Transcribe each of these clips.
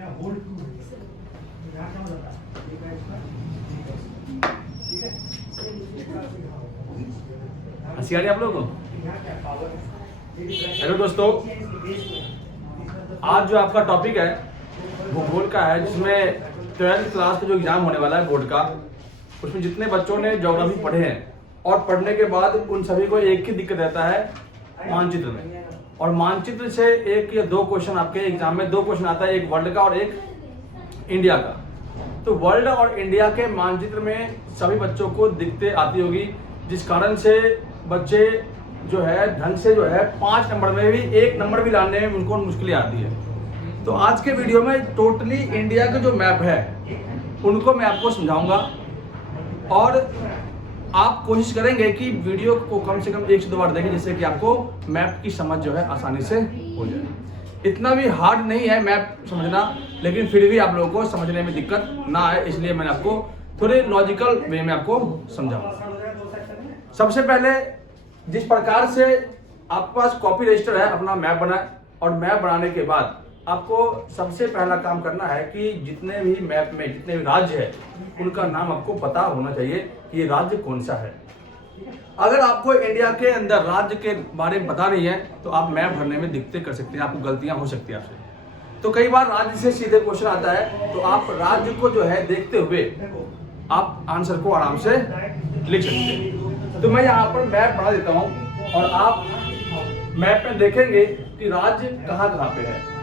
हंसी आ रही आप लोगों को? हेलो दोस्तों, आज जो आपका टॉपिक है भूगोल का है, जिसमें 12th क्लास का जो एग्जाम होने वाला है बोर्ड का, उसमें जितने बच्चों ने ज्योग्राफी पढ़े हैं और पढ़ने के बाद उन सभी को एक ही दिक्कत रहता है मानचित्र में। और मानचित्र से एक या दो क्वेश्चन आपके एग्जाम में, दो क्वेश्चन आता है, एक वर्ल्ड का और एक इंडिया का। तो वर्ल्ड और इंडिया के मानचित्र में सभी बच्चों को दिक्कतें आती होगी, जिस कारण से बच्चे जो है ढंग से जो है 5 नंबर में भी 1 नंबर भी लाने में उनको मुश्किलें आती है। तो आज के वीडियो में टोटली इंडिया के जो मैप है उनको मैं आपको समझाऊंगा, और आप कोशिश करेंगे कि वीडियो को कम से कम 1 से 2 बार देखें, जिससे कि आपको मैप की समझ जो है आसानी से हो जाए। इतना भी हार्ड नहीं है मैप समझना, लेकिन फिर भी आप लोगों को समझने में दिक्कत ना आए, इसलिए मैंने आपको थोड़े लॉजिकल वे में आपको समझाऊंगा। सबसे पहले जिस प्रकार से आपके पास कॉपी रजिस्टर है, अपना मैप बनाए, और मैप बनाने के बाद आपको सबसे पहला काम करना है कि जितने भी मैप में जितने भी राज्य है उनका नाम आपको पता होना चाहिए कि ये राज्य कौन सा है। अगर आपको इंडिया के अंदर राज्य के बारे में पता नहीं है तो आप मैप भरने में दिक्कतें कर सकते हैं, आपको गलतियां हो सकती है आपसे। तो कई बार राज्य से सीधे क्वेश्चन आता है, तो आप राज्य को जो है देखते हुए आप आंसर को आराम से लिख सकते हैं। तो मैं यहाँ पर मैप बना देता हूँ और आप मैप में देखेंगे कि राज्य कहाँ कहाँ पे है।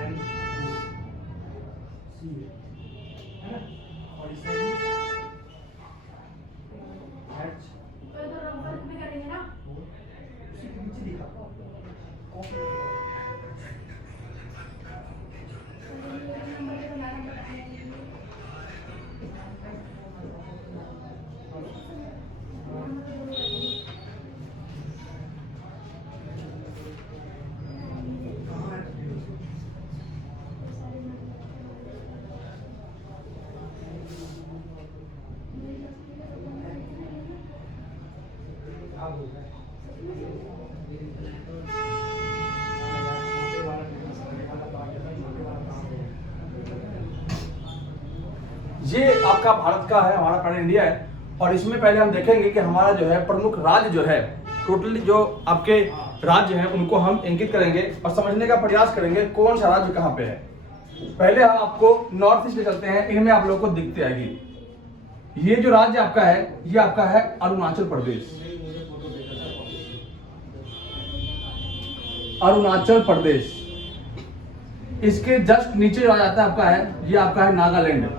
ये आपका भारत का है, हमारा पैन इंडिया है, और इसमें पहले हम देखेंगे कि हमारा जो है प्रमुख राज्य जो है, टोटली जो आपके राज्य हैं उनको हम इंगित करेंगे और समझने का प्रयास करेंगे कौन सा राज्य कहाँ पे है। पहले हम आपको नॉर्थ ईस्ट में चलते हैं, इनमें आप लोगों को दिखते आएगी। ये जो राज्य आपका है ये आपका है अरुणाचल प्रदेश। अरुणाचल प्रदेश। इसके जस्ट नीचे जो आ जाता है आपका है, ये आपका है नागालैंड।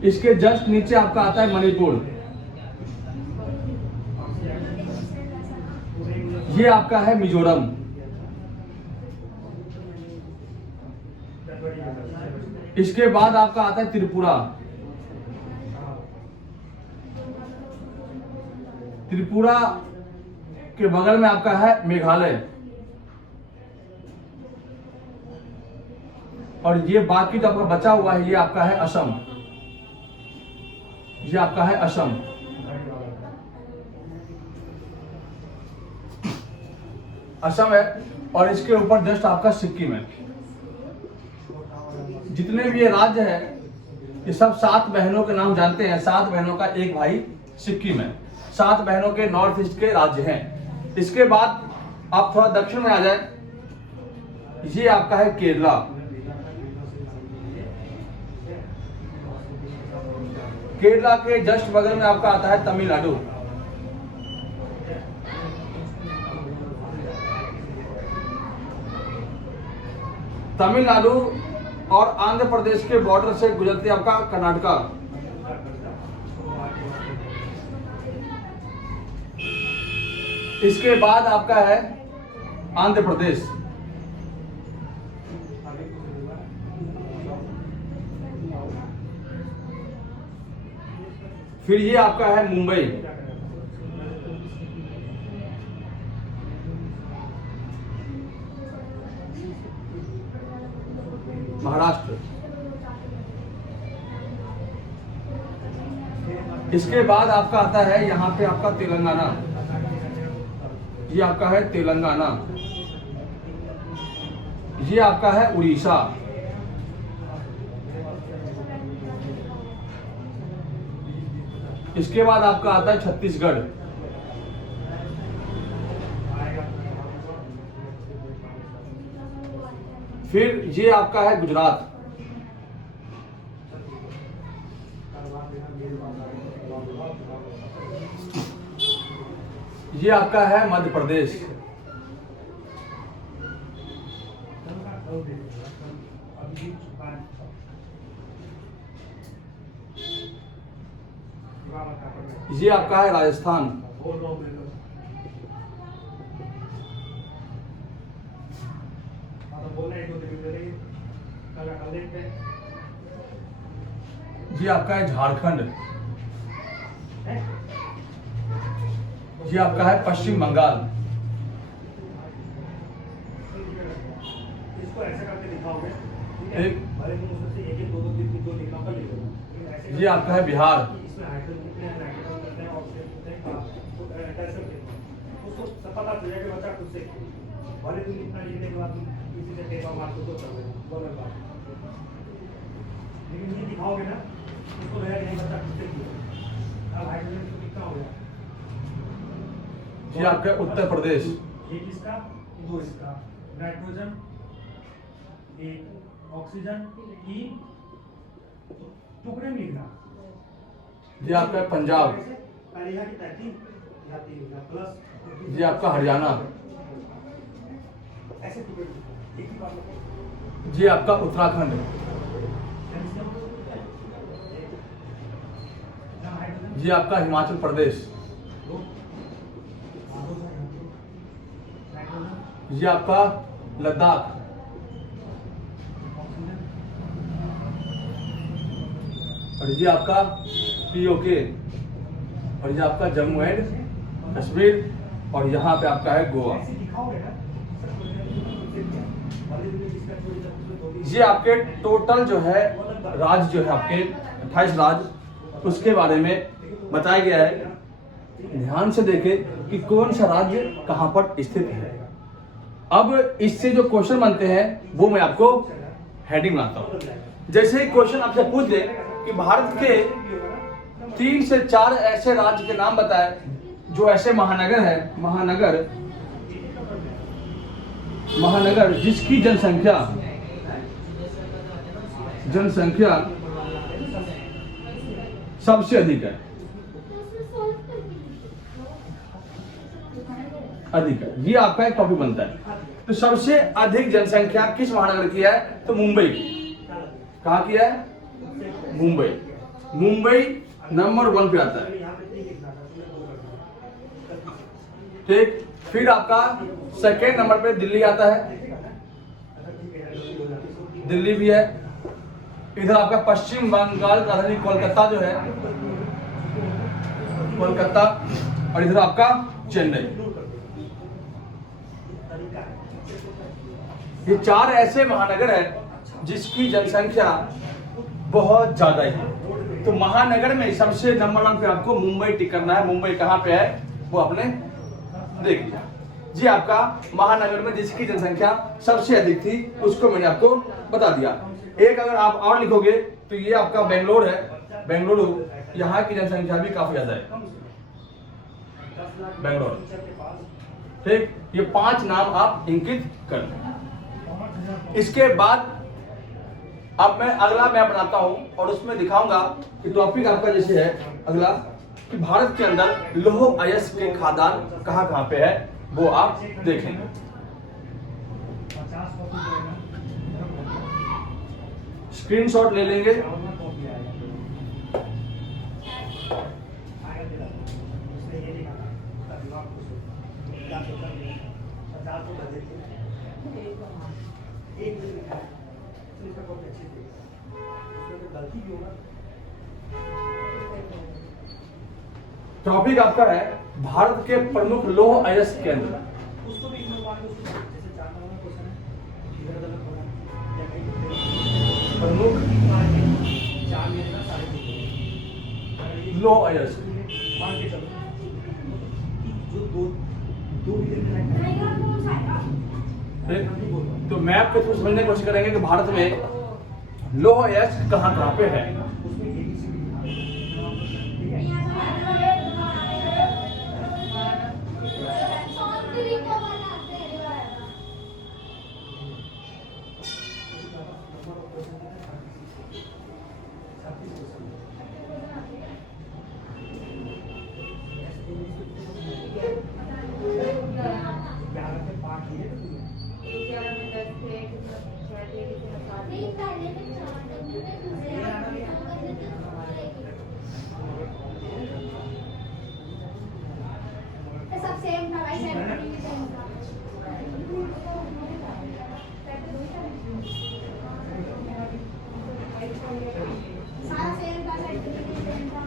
इसके जस्ट नीचे आपका आता है मणिपुर। ये आपका है मिजोरम। इसके बाद आपका आता है त्रिपुरा। त्रिपुरा के बगल में आपका है मेघालय, और ये बाकी जो आपका बचा हुआ है ये आपका है असम। ये आपका है असम। असम है, और इसके ऊपर जस्ट आपका सिक्किम है। जितने भी ये राज्य है ये सब 7 बहनों के नाम जानते हैं। 7 बहनों का एक भाई सिक्किम है। 7 बहनों के नॉर्थ ईस्ट के राज्य हैं। इसके बाद आप थोड़ा दक्षिण में आ जाए, ये आपका है केरला। केरला के जस्ट बगल में आपका आता है तमिलनाडु। तमिलनाडु और आंध्र प्रदेश के बॉर्डर से गुजरते आपका कर्नाटका। इसके बाद आपका है आंध्र प्रदेश। फिर ये आपका है मुंबई। महाराष्ट्र। इसके बाद आपका आता है यहाँ पे आपका तेलंगाना। ये आपका है तेलंगाना। ये आपका है उड़ीसा। इसके बाद आपका आता है छत्तीसगढ़। फिर ये आपका है गुजरात। ये आपका है मध्य प्रदेश। ये आपका है राजस्थान। ये आपका है झारखंड। ये आपका है पश्चिम बंगाल। ये आपका है बिहार। ये आपका उत्तर प्रदेश। नाइट्रोजन, एक ऑक्सीजन की टुकड़े मिलना। ये आपका है पंजाब। ये आपका हरियाणा। ये आपका उत्तराखंड। ये आपका हिमाचल प्रदेश। ये आपका लद्दाख। और ये आपका पीओके। और ये आपका जम्मू एंड कश्मीर। और यहाँ पे आपका है गोवा। ये आपके टोटल जो है राज्य जो है आपके 28 राज्य, उसके बारे में बताया गया है। ध्यान से देखें कि कौन सा राज्य कहां पर स्थित है। अब इससे जो क्वेश्चन बनते हैं वो मैं आपको हेडिंग बनाता हूं। जैसे ही क्वेश्चन आपसे पूछ दे कि भारत के 3 से 4 ऐसे राज्य के नाम बताए जो ऐसे महानगर है, महानगर जिसकी जनसंख्या सबसे अधिक है, ये आपका एक टॉपिक बनता है। तो सबसे अधिक जनसंख्या किस महानगर की है? तो मुंबई की। कहां की है? मुंबई नंबर 1 पे आता है। ठीक, फिर आपका सेकेंड नंबर पे दिल्ली आता है। दिल्ली भी है। इधर आपका पश्चिम बंगाल का राजधानी कोलकाता जो है, कोलकाता। और इधर आपका चेन्नई। ये 4 ऐसे महानगर है जिसकी जनसंख्या बहुत ज्यादा है। तो महानगर में सबसे नंबर 1 पे आपको मुंबई टिक करना है। मुंबई कहां पे है वो आपने देख लिया जी। आपका महानगर में जिसकी जनसंख्या सबसे अधिक थी उसको मैंने आपको बता दिया। एक अगर आप और लिखोगे तो ये आपका बेंगलोर है। बेंगलुरु, यहाँ की जनसंख्या भी काफी ज्यादा है, बेंगलोर। ठीक, ये 5 नाम आप इंकित कर लें। इसके बाद अब मैं अगला मैप बनाता हूं और उसमें दिखाऊंगा कि टॉपिक आपका जैसे है अगला कि भारत के अंदर लौह अयस्क के खादान कहां पे है वो आप देखेंगे। स्क्रीनशॉट ले लेंगे। टॉपिक आपका है भारत के प्रमुख लौह अयस्क केंद्र। प्रमुख लौह अयस्क। ठीक? तो मैप के थ्रू समझने की कोशिश करेंगे कि भारत में लौह अयस्क कहाँ कहाँ पे है। सब सेम था भाई, सेम था। सारा सेम था, सेम था।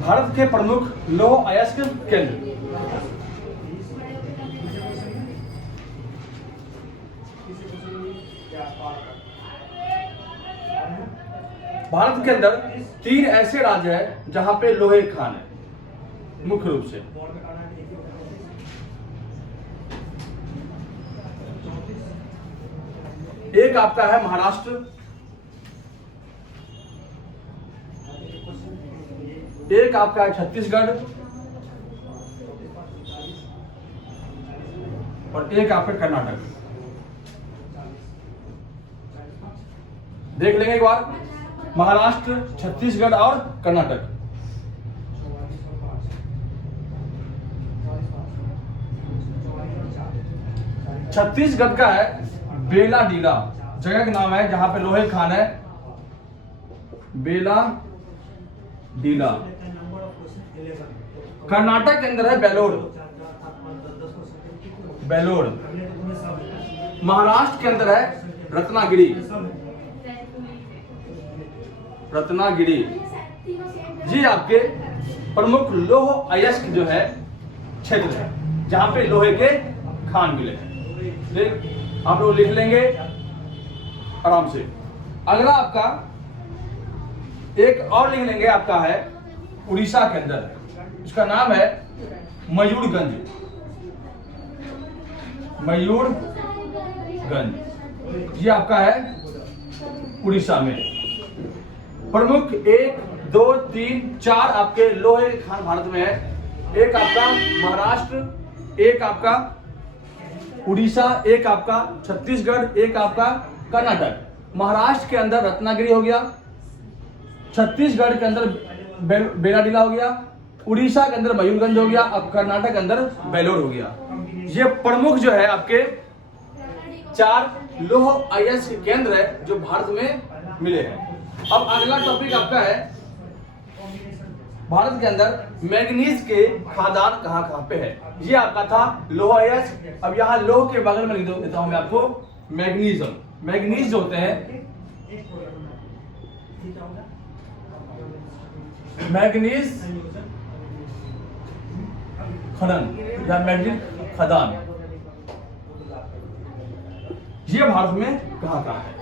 भारत के प्रमुख लौह अयस्क केंद्र। भारत के अंदर 3 ऐसे राज्य हैं जहां पे लोहे की खान है मुख्य रूप से। एक आपका है महाराष्ट्र, एक आपका है छत्तीसगढ़, और एक आपका कर्नाटक। देख लेंगे एक बार, महाराष्ट्र, छत्तीसगढ़ और कर्नाटक। छत्तीसगढ़ का है बेला डीला, जगह का नाम है जहां पे लोहे खान है, बेला डीला। कर्नाटक के अंदर है बेलोर, बेलोर। महाराष्ट्र के अंदर है रत्नागिरी, रत्नागिरी। ये आपके प्रमुख लौह अयस्क जो है क्षेत्र है जहां पे लोहे के खान मिले हैं। ठीक, आप लोग लिख लेंगे आराम से। अगला आपका एक और लिख लेंगे, आपका है उड़ीसा के अंदर, उसका नाम है मयूरगंज, मयूरगंज। ये आपका है उड़ीसा में। प्रमुख 1, 2, 3, 4 आपके लोहे के खान भारत में है। एक आपका महाराष्ट्र, एक आपका उड़ीसा, एक आपका छत्तीसगढ़, एक आपका कर्नाटक। महाराष्ट्र के अंदर रत्नागिरी हो गया, छत्तीसगढ़ के अंदर बेलाडीला हो गया, उड़ीसा के अंदर मयूरगंज हो गया, अब कर्नाटक के अंदर बेलोर हो गया। ये प्रमुख जो है आपके 4 लौह अयस्क केंद्र है जो भारत में मिले हैं। अब अगला टॉपिक आपका है भारत के अंदर मैग्नीज के खादान कहां कहां पे है। ये आपका था लौह अयस्क। अब यहाँ लौह के बगल में लिख देता हूं मैं आपको मैग्नीज। मैग्नीज जो होते हैं, मैग्नीज खनन या मैग्नीज खदान, ये भारत में कहां कहां है।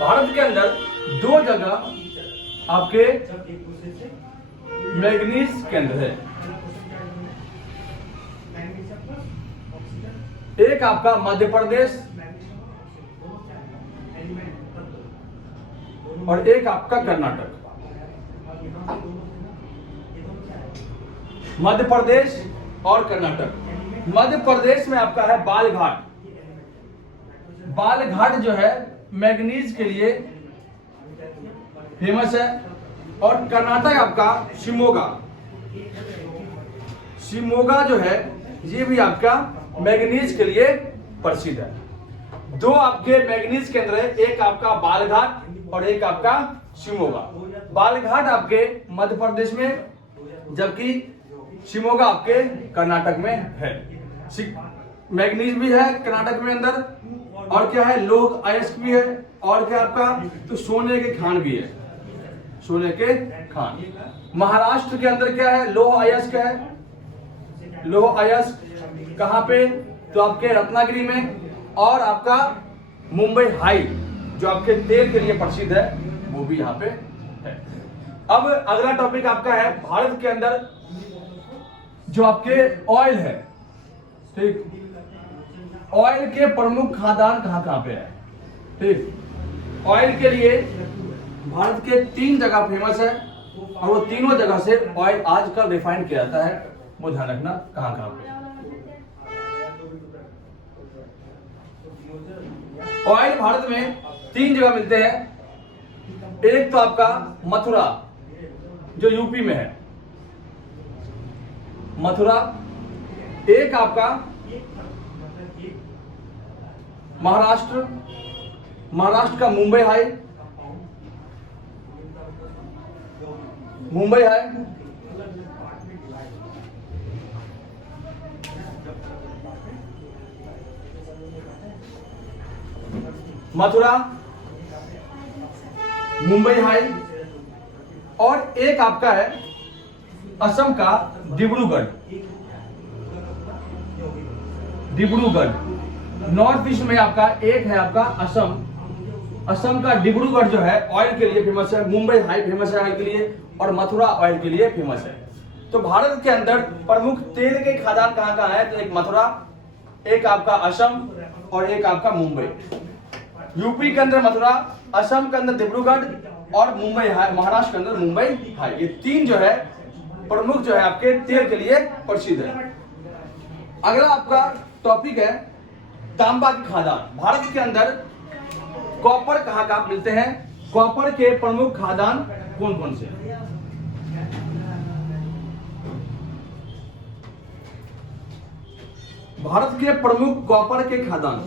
भारत के अंदर 2 जगह आपके मैग्नीज केंद्र है। एक आपका मध्य प्रदेश और एक आपका कर्नाटक। मध्य प्रदेश और कर्नाटक। मध्य प्रदेश में आपका है बालघाट। बालघाट जो है मैग्नीज के लिए फेमस है। और कर्नाटक आपका शिमोगा। शिमोगा जो है ये भी आपका मैग्नीज के लिए प्रसिद्ध है। दो आपके मैग्नीज केंद्र है, एक आपका बालघाट और एक आपका शिमोगा। बालघाट आपके मध्य प्रदेश में, जबकि शिमोगा आपके कर्नाटक में है। मैग्नीज भी है कर्नाटक में अंदर, और क्या है, लौह अयस्क भी है, और क्या आपका तो सोने के खान भी है, सोने के खान। महाराष्ट्र के अंदर क्या है, लौह अयस्क है। लौह अयस्क कहाँ पे, तो आपके रत्नागिरी में, और आपका मुंबई हाई जो आपके तेल के लिए प्रसिद्ध है वो भी यहाँ पे है। अब अगला टॉपिक आपका है भारत के अंदर जो आपके ऑयल है, ठीक, ऑयल के प्रमुख खादान कहाँ कहाँ पे है, ठीक। ऑयल के लिए भारत के 3 जगह फेमस है, और वो तीनों जगह से ऑयल आजकल रिफाइंड किया जाता है, वो ध्यान रखना कहाँ कहाँ पे। ऑयल भारत में 3 जगह मिलते हैं। एक तो आपका मथुरा जो यूपी में है, मथुरा। एक आपका महाराष्ट्र, महाराष्ट्र का Mumbai high, Mumbai high. Mathura, Mumbai high, और एक आपका है असम का डिब्रूगढ़। डिब्रूगढ़ नॉर्थ ईस्ट में आपका एक है आपका असम। असम का डिब्रूगढ़ जो है ऑयल के लिए फेमस है, मुंबई हाई फेमस है ऑयल के लिए, और मथुरा ऑयल के लिए फेमस है। तो भारत के अंदर प्रमुख तेल के खदान कहाँ कहाँ है, तो एक मथुरा, एक आपका असम, और एक आपका मुंबई। यूपी के अंदर मथुरा, असम के अंदर डिब्रूगढ़, और मुंबई हाई, महाराष्ट्र के अंदर मुंबई हाई। ये 3 जो है प्रमुख जो है आपके तेल के लिए प्रसिद्ध है। अगला आपका टॉपिक है तांबा की खादान। भारत के अंदर कॉपर कहाँ कहाँ मिलते हैं, कॉपर के प्रमुख खादान कौन कौन से हैं? भारत के प्रमुख कॉपर के खादान।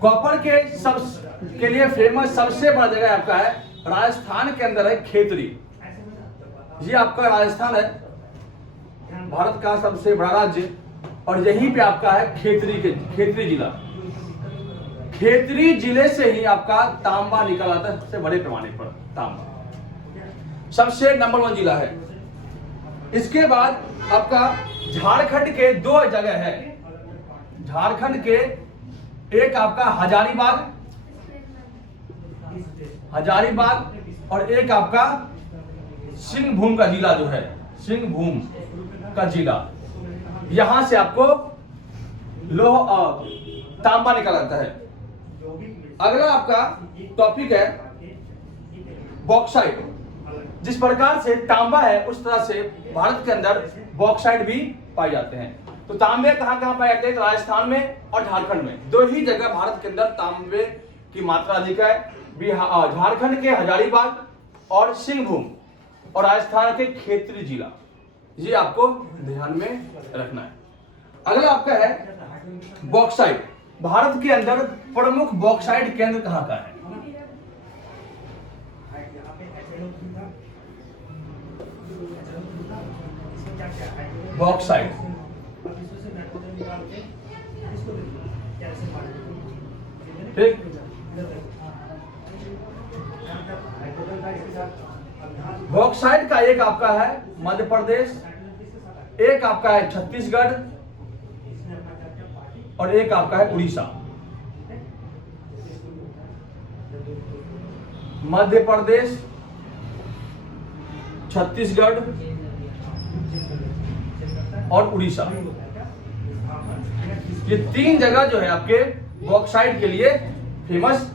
कॉपर के लिए फेमस सबसे बड़ा जगह आपका है राजस्थान के अंदर है खेतरी। ये आपका राजस्थान है, भारत का सबसे बड़ा राज्य, और यहीं पे आपका है खेतरी जिला। खेतरी जिले से ही आपका तांबा निकल आता है, सबसे बड़े पैमाने पर तांबा सबसे नंबर 1 जिला है। इसके बाद आपका झारखंड के 2 जगह है। झारखंड के एक आपका हजारीबाग, और एक आपका सिंहभूम का जिला जो है, सिंहभूम का जिला, यहां से आपको लोह तांबा निकल आता है। अगला आपका टॉपिक है बॉक्साइट। जिस प्रकार से तांबा है उस तरह से भारत के अंदर बॉक्साइट भी पाए जाते हैं। तो तांबे कहाँ कहाँ पाए जाते हैं, राजस्थान में और झारखंड में, 2 ही जगह भारत के अंदर तांबे की मात्रा अधिक है। झारखंड के हजारीबाग और सिंहभूम, और राजस्थान के खेतरी जिला, ये आपको ध्यान में रखना है। अगला आपका है बॉक्साइट। भारत के अंदर प्रमुख बॉक्साइट केंद्र कहाँ का है? बॉक्साइट, ठीक। बॉक्साइट का एक आपका है मध्य प्रदेश, एक आपका है छत्तीसगढ़, और एक आपका है उड़ीसा। मध्य प्रदेश, छत्तीसगढ़ और उड़ीसा, ये 3 जगह जो है आपके बॉक्साइट के लिए फेमस।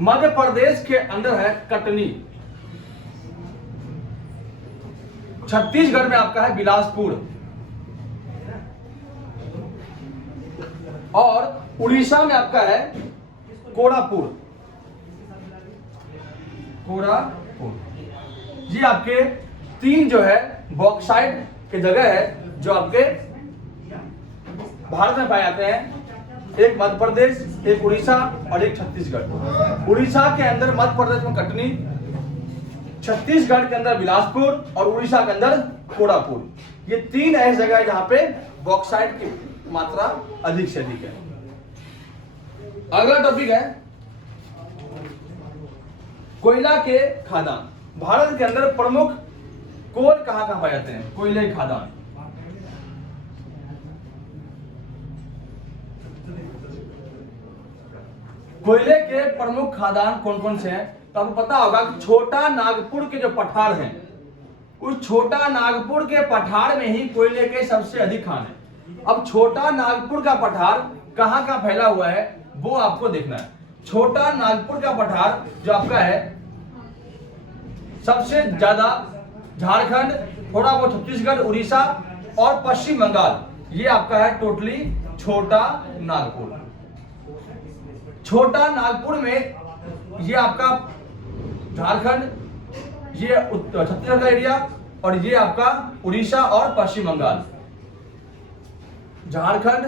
मध्य प्रदेश के अंदर है कटनी, छत्तीसगढ़ में आपका है बिलासपुर, और उड़ीसा में आपका है कोरापुर। ये आपके 3 जो है बॉक्साइट की जगह है जो आपके भारत में पाए जाते हैं। एक मध्य प्रदेश, एक उड़ीसा और एक छत्तीसगढ़। उड़ीसा के अंदर मध्य प्रदेश में कटनी, छत्तीसगढ़ के अंदर बिलासपुर और उड़ीसा के अंदर कोरापुर। ये 3 ऐसी जगह है जहां पे बॉक्साइट की मात्रा अधिक से अधिक है। अगला टॉपिक है कोयला के खदान। भारत के अंदर प्रमुख कोल कहां कहां पाए जाते हैं? कोयले के खदान। कोयले के प्रमुख खदान कौन कौन से हैं? तो आपको पता होगा कि छोटा नागपुर के जो पठार हैं, उस छोटा नागपुर के पठार में ही कोयले के सबसे अधिक खान है। अब छोटा नागपुर का पठार कहां कहां फैला हुआ है वो आपको देखना है। छोटा नागपुर का पठार जो आपका है सबसे ज्यादा झारखंड, थोड़ा बहुत छत्तीसगढ़, उड़ीसा और पश्चिम बंगाल। ये आपका है टोटली छोटा नागपुर। छोटा नागपुर में ये आपका झारखंड, ये छत्तीसगढ़ का एरिया और ये आपका उड़ीसा और पश्चिम बंगाल। झारखंड,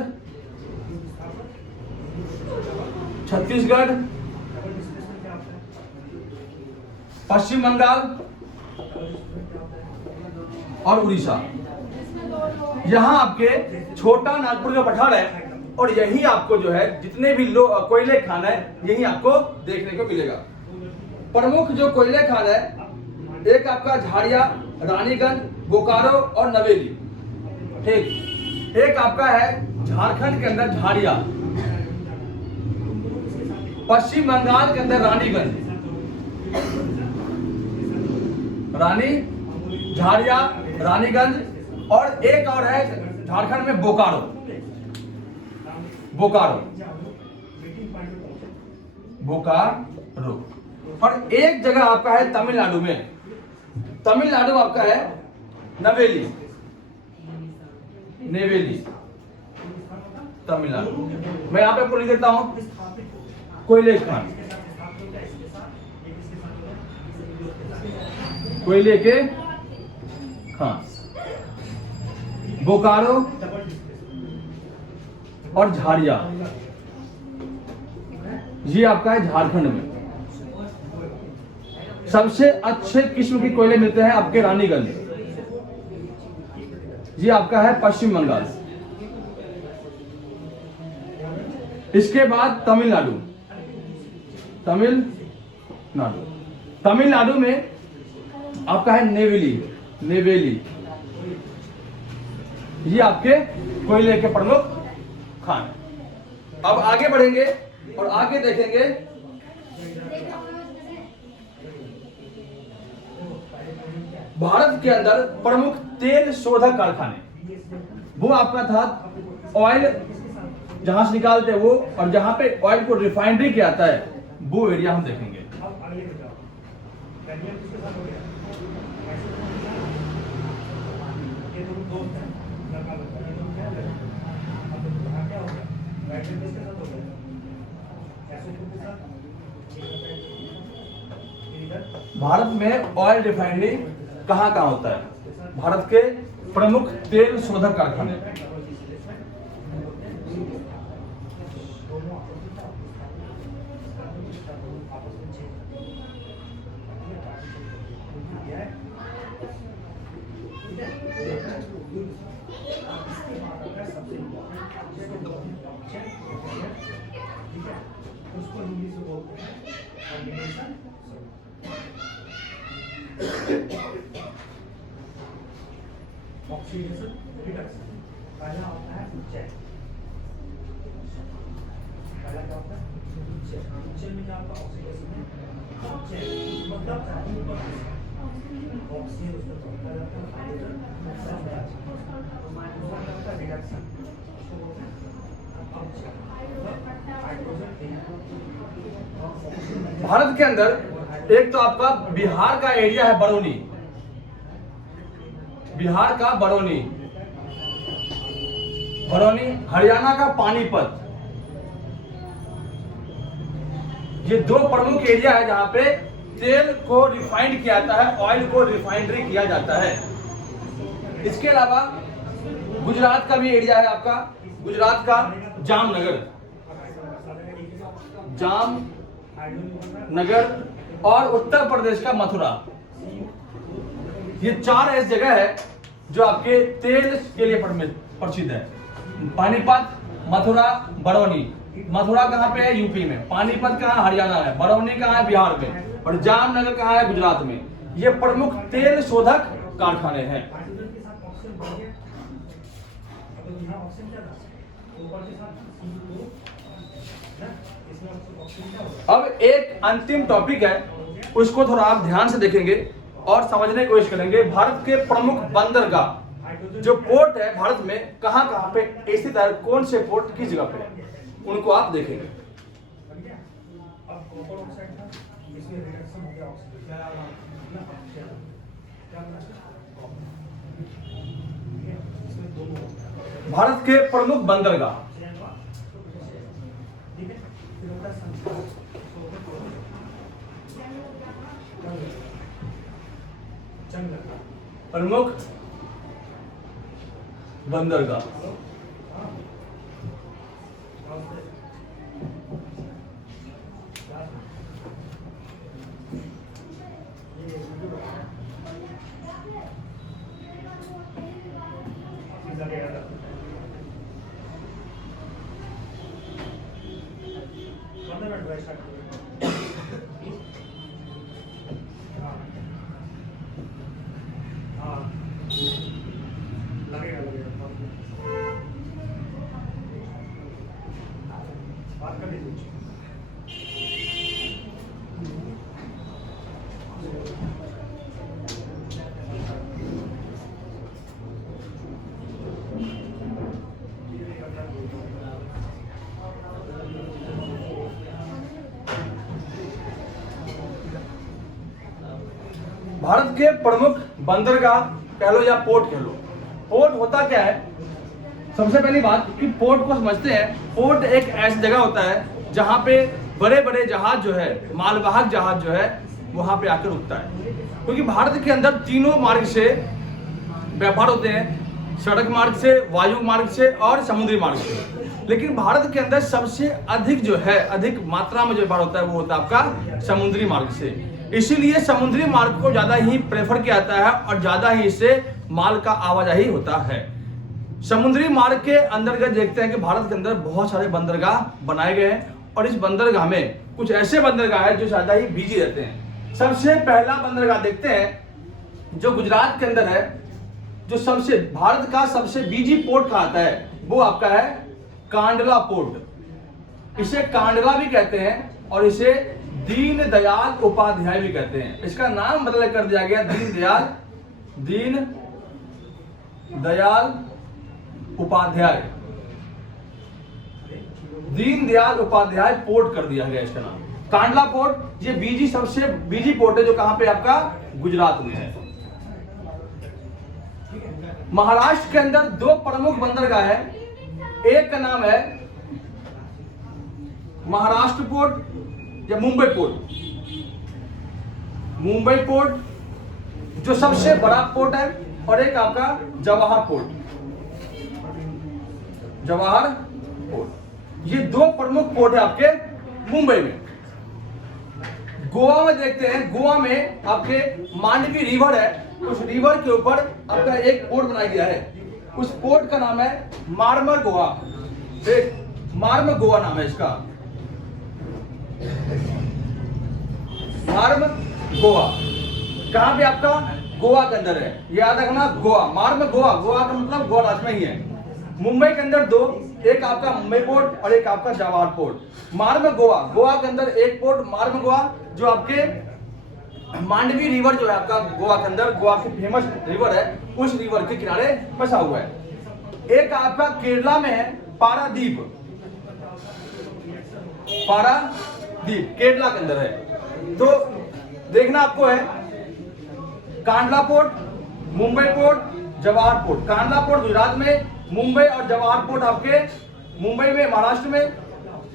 छत्तीसगढ़, पश्चिम बंगाल और उड़ीसा, यहां आपके छोटा नागपुर का पठार है और यही आपको जो है जितने भी कोयले खान है यही आपको देखने को मिलेगा। प्रमुख जो कोयले खान है, एक आपका झाड़िया, रानीगंज, बोकारो और नवेली। ठीक, एक आपका है झारखंड के अंदर झाड़िया, पश्चिम बंगाल के अंदर रानीगंज, झाड़िया, रानीगंज और एक और है झारखंड में बोकारो। और एक जगह आपका है तमिलनाडु में। तमिलनाडु आपका है नेवेली, तमिलनाडु। मैं यहां पे आपको लिख देता हूं कोयले खान, कोयले के खान, बोकारो और झाड़िया, ये आपका है झारखंड में। सबसे अच्छे किस्म के कोयले मिलते हैं आपके रानीगंज, ये आपका है पश्चिम बंगाल। इसके बाद तमिलनाडु में आपका है नेवेली, ये आपके कोयले के प्रमुख खान। अब आगे बढ़ेंगे और आगे देखेंगे भारत के अंदर प्रमुख तेल शोधक कारखाने। वो आपका था ऑयल जहां से निकालते हैं वो, और जहां पे ऑयल को रिफाइनरी किया जाता है वो एरिया हम देखेंगे। भारत में ऑयल रिफाइनरी कहां कहां होता है? भारत के प्रमुख तेल शोधक कारखाने। ऑक्सीडेशन रिडक्शन पहला होता है उच्चय। पहला क्या होता है? उच्चय में क्या होता है? ऑक्सीडेशन में उच्चय मतलब ऑक्सीजन उसका चलता जाता है, हाइड्रोजन का रिडक्शन भारत के अंदर एक तो आपका बिहार का एरिया है बरौनी, बिहार का बरौनी, हरियाणा का पानीपत। ये दो प्रमुख एरिया है जहां पे तेल को रिफाइंड किया जाता है, ऑयल को रिफाइनरी किया जाता है। इसके अलावा गुजरात का भी एरिया है आपका, गुजरात का जामनगर और उत्तर प्रदेश का मथुरा। ये 4 ऐसी जगह है जो आपके तेल के लिए प्रसिद्ध है। पानीपत, मथुरा, बरौनी। मथुरा कहाँ पे है? यूपी में। पानीपत कहाँ? हरियाणा में। बरौनी कहाँ है? बिहार में। और जामनगर कहाँ है? गुजरात में। ये प्रमुख तेल शोधक कारखाने हैं। अब एक अंतिम टॉपिक है, उसको थोड़ा आप ध्यान से देखेंगे और समझने की कोशिश करेंगे। भारत के प्रमुख बंदरगाह जो पोर्ट है भारत में कहां कहां पे स्थित है, कौन से पोर्ट किस जगह पे है, उनको आप देखेंगे। भारत के प्रमुख बंदरगाह बंदरगाह भारत के प्रमुख बंदरगाह कह लो या पोर्ट कह लो। पोर्ट होता क्या है? सबसे पहली बात कि पोर्ट को समझते हैं। पोर्ट एक ऐसी जगह होता है जहां पे बड़े बड़े जहाज जो है, मालवाहक जहाज जो है, वहां पे आकर रुकता है। क्योंकि भारत के अंदर तीनों मार्ग से व्यापार होते हैं, सड़क मार्ग से, वायु मार्ग से और समुद्री मार्ग से। लेकिन भारत के अंदर सबसे अधिक जो है, अधिक मात्रा में जो व्यापार होता है वो होता है आपका समुद्री मार्ग से। इसीलिए समुद्री मार्ग को ज्यादा ही प्रेफर किया जाता है और ज्यादा ही इससे माल का आवाजाही होता है। समुद्री मार्ग के अंतर्गत देखते हैं कि भारत के अंदर बहुत सारे बंदरगाह बनाए गए हैं और इस बंदरगाह में कुछ ऐसे बंदरगाह है जो ज्यादा ही बिजी रहते हैं। सबसे पहला बंदरगाह देखते हैं जो गुजरात के अंदर है, जो सबसे भारत का सबसे बिजी पोर्ट कहलाता है, वो आपका है कांडला पोर्ट। इसे कांडला भी कहते हैं और इसे दीन दयाल उपाध्याय भी कहते हैं। इसका नाम बदल कर दिया गया दीन दयाल उपाध्याय। दीन दयाल उपाध्याय पोर्ट कर दिया गया इसका नाम। कांडला पोर्ट ये बीजी सबसे बीजी पोर्ट है जो कहां पे आपका गुजरात में है। महाराष्ट्र के अंदर 2 प्रमुख बंदरगाह है। एक का नाम है महाराष्ट्र पोर्ट या मुंबई पोर्ट। मुंबई पोर्ट जो सबसे बड़ा पोर्ट है और एक आपका जवाहर पोर्ट। जवाहर पोर्ट ये 2 प्रमुख पोर्ट है आपके मुंबई में। गोवा में देखते हैं, गोवा में आपके मांडवी रिवर है, उस रिवर के ऊपर आपका एक पोर्ट बनाया गया है। उस पोर्ट का नाम है मार्मर गोवा। मार्मर गोवा नाम है इसका, मार्म गोवा। कहां पे आपका? गोवा के अंदर है, याद रखना गोवा। मार्म गोवा, गोवा का मतलब गोवा राज्य में ही है। मुंबई के अंदर 2, एक आपका मुंबई पोर्ट और एक आपका जवाहर पोर्ट। मार्म गोवा, गोवा के अंदर एक पोर्ट मार्म गोवा जो आपके मांडवी रिवर जो है आपका गोवा के अंदर, गोवा की फेमस रिवर है, उस रिवर के किनारे बसा हुआ है। एक आपका केरला में है पारादीप। पारादीप केरला के अंदर है। तो देखना आपको है Kandla port, Mumbai port, Jawahar port. Kandla port Gujarat में, मुंबई और जवाहर पोर्ट आपके मुंबई में महाराष्ट्र में,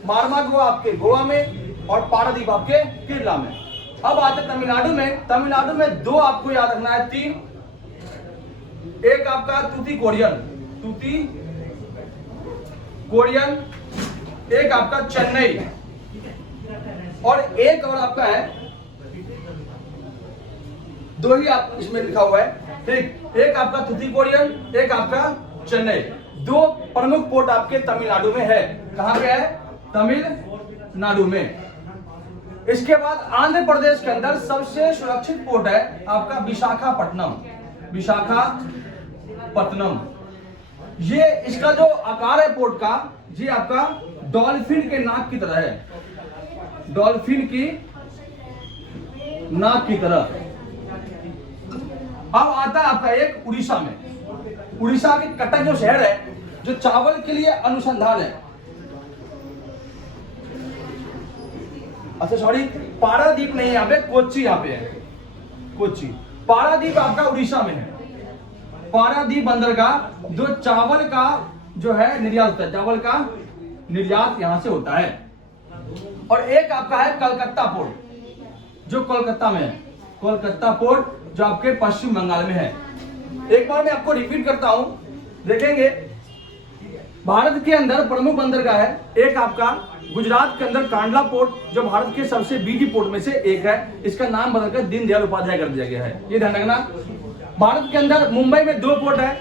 मार्मा गोवा आपके गोवा में और पारादीप आपके केरला में। अब आते तमिलनाडु में। तमिलनाडु में दो आपको याद रखना है, तीन। एक आपका तूती कोरियन, एक आपका चेन्नई, और एक और आपका है, दो ही आप इसमें लिखा हुआ है, ठीक। एक आपका तूती कोरियन, एक आपका चेन्नई। दो प्रमुख पोर्ट आपके तमिलनाडु में है। कहां पे है? तमिलनाडु में। इसके बाद आंध्र प्रदेश के अंदर सबसे सुरक्षित पोर्ट है आपका विशाखापट्टनम। ये इसका जो आकार है पोर्ट का, ये आपका डॉल्फिन के नाक की तरह है, डॉल्फिन की नाक की तरह। अब आता है आपका एक उड़ीसा में। उड़ीसा के कटक जो शहर है, जो चावल के लिए अनुसंधान है, अच्छा सॉरी, पारादीप नहीं है यहाँ पे, कोच्चि यहाँ पे है, कोच्चि। पारादीप आपका उड़ीसा में है। पारादीप बंदरगाह जो चावल का जो है निर्यात होता है, चावल का निर्यात यहां से होता है। और एक आपका है कलकत्ता पोर्ट, जो कोलकाता में है, कोलकाता पोर्ट जो आपके पश्चिम बंगाल में है। एक बार मैं आपको रिपीट करता हूं, देखेंगे भारत के अंदर प्रमुख बंदरगाह है। एक आपका गुजरात के अंदर कांडला पोर्ट, जो भारत के सबसे बिजी पोर्ट में से एक है। इसका नाम बदलकर दीनदयाल उपाध्याय कर दिया गया है, ये ध्यान रखना। भारत के अंदर मुंबई में दो पोर्ट है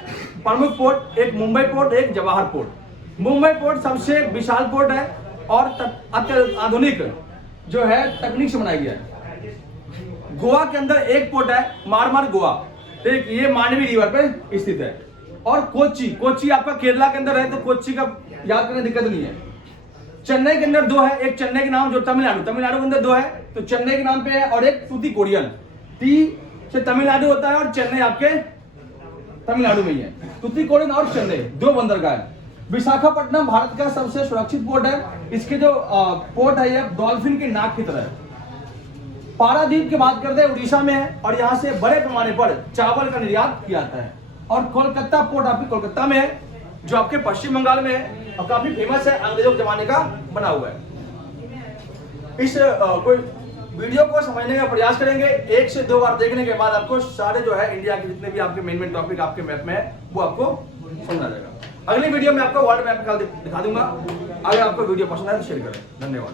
प्रमुख पोर्ट, एक मुंबई पोर्ट, एक जवाहर पोर्ट। मुंबई पोर्ट सबसे विशाल पोर्ट है और अत्यंत आधुनिक जो है तकनीक से बनाया गया है। गोवा के अंदर एक पोर्ट है मारमर गोवा, ठीक, ये मांडवी रिवर पे स्थित है। और कोच्चि आपका केरला के अंदर है, तो कोच्चि का याद करने दिक्कत नहीं है। चेन्नई के अंदर दो है, एक चेन्नई के नाम जो तमिलनाडु के अंदर दो है, तो चेन्नई के नाम पे है, और एक तूती कोरियन, टी से तमिलनाडु होता है और चेन्नई आपके तमिलनाडु में ही है। तूती कोरियन और चेन्नई दो बंदरगाह है। विशाखापट्टनम भारत का सबसे सुरक्षित पोर्ट है। इसके जो पोर्ट है ये डॉल्फिन के नाक की तरह है। पारादीप की बात करते हैं, उड़ीसा में है और यहाँ से बड़े पैमाने पर चावल का निर्यात किया जाता है। और कोलकाता पोर्ट आपके कोलकाता में है, जो आपके पश्चिम बंगाल में है और काफी फेमस है, अंग्रेजों के जमाने का बना हुआ है। इस कोई वीडियो को समझने का प्रयास करेंगे, 1 से 2 बार देखने के बाद आपको सारे जो है इंडिया के जितने भी आपके मेन टॉपिक आपके मैप में है वो आपको समझ आ जाएगा। अगली वीडियो में आपको वर्ल्ड मैप दिखा दूंगा। अगर आपको वीडियो पसंद आए तो शेयर करें। धन्यवाद।